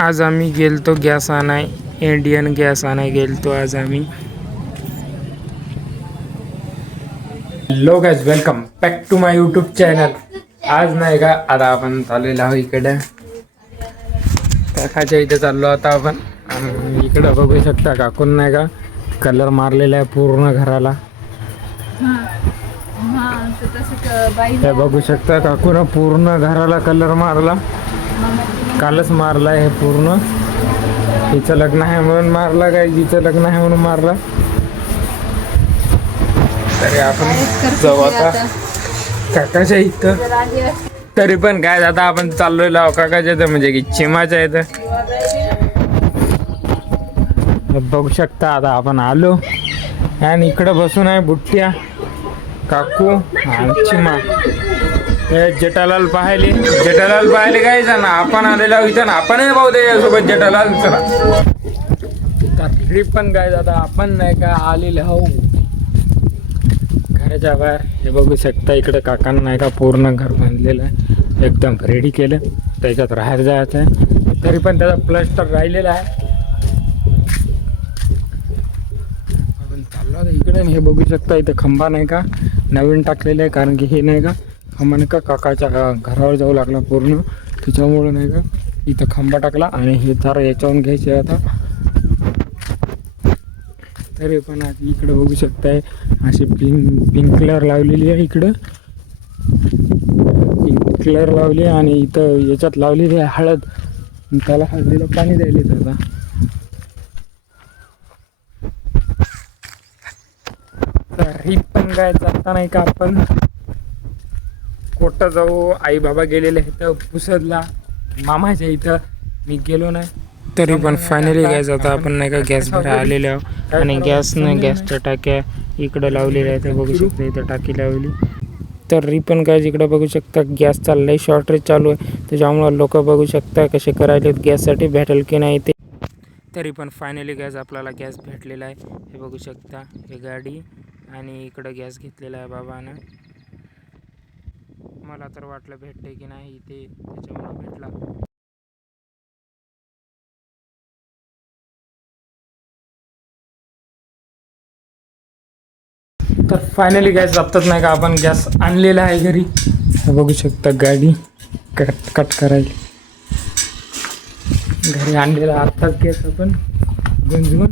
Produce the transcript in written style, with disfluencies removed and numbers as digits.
आज आम्ही गेलतो गॅस आणाय, इंडियन गॅस आणाय गेलतो आज आम्ही. Hello guys, welcome back to my YouTube channel. आज नाही का आता आपण चाललेलो आहोत इकडे काकाच्या इथे चाललो आता आपण. इकडे बघू शकता काकून नाही का कलर मारलेला आहे पूर्ण घराला. हे बघू शकता काकून पूर्ण घराला कलर मारला, कालच मारला. हे पूर्ण हिचं लग्न आहे म्हणून मारला, काय जिचं लग्न आहे म्हणून मारला. तरी आपण जाऊ आता काकाच्या इथं. तरी पण काय आता आपण चाललोय काकाच्या इथं, म्हणजे की चिमाच्या इथं. बघू शकता आता आपण आलो आणि इकडं बसून आहे बुट्ट्या, काकू आणि चिमा. जेठालाल पाहिले काय ना आपण आलेला इथं ना, आपण भाऊ त्याच्यासोबत जेठालाल. चला तरी पण काय आता आपण नाही का आलेले हो घराच्या बाहेर. हे बघू शकता इकडे काकांना नाही का पूर्ण घर बांधलेलं आहे, एकदम रेडी केलं. त्याच्यात राहायला जायचं आहे, तरी पण त्याचा प्लास्टर राहिलेला आहे. आपण चाललो इकडे. हे बघू शकता इथं खंबा नाही का नवीन टाकलेलं आहे, कारण की हे नाही का खंबा नाही का काकाच्या घरावर जाऊ लागला पूर्ण, त्याच्यामुळे नाही का इथं खंबा टाकला. आणि हे तार याच्यावरून घ्यायचे आता. तरी पण आज इकडे बघू शकताय अशी पिंक कलर लावलेली आहे. इकडं पिंक कलर लावली आणि इथं याच्यात लावलेली आहे हळद. त्याला हळदीला पाणी द्यायला दादा. तरी पण काय जाता नाही का आपण कोटा जाऊ. आई बाबा गेलेले इथं पुसदला मामाच्या इथं, मी गेलो नाही. तरी पण फायनली गॅस आता आपण नाही का गॅस भरा आलेले आहोत. आणि गॅसच्या टाक्या इकडं लावलेल्या आहेत. बघू शकता इथं टाकी लावली. तरी पण काय इकडं बघू शकता गॅस चाललाय, शॉर्टेज चालू आहे. त्याच्यामुळे लोक बघू शकता कसे करायले गॅससाठी, भेटेल की नाही ते. तरी पण फायनली गॅस आपल्याला गॅस भेटलेला आहे. हे बघू शकता हे गाडी आणि इकडं गॅस घेतलेला आहे बाबानं. मला तर वाटलं भेटते की नाही ते, त्याच्यामुळे भेटला. तर फायनली गॅस जातात नाही का आपण गॅस आणलेला आहे घरी. बघू शकता गाडी कट करायला घरी आणलेला आत्ताच गॅस आपण गंजवून.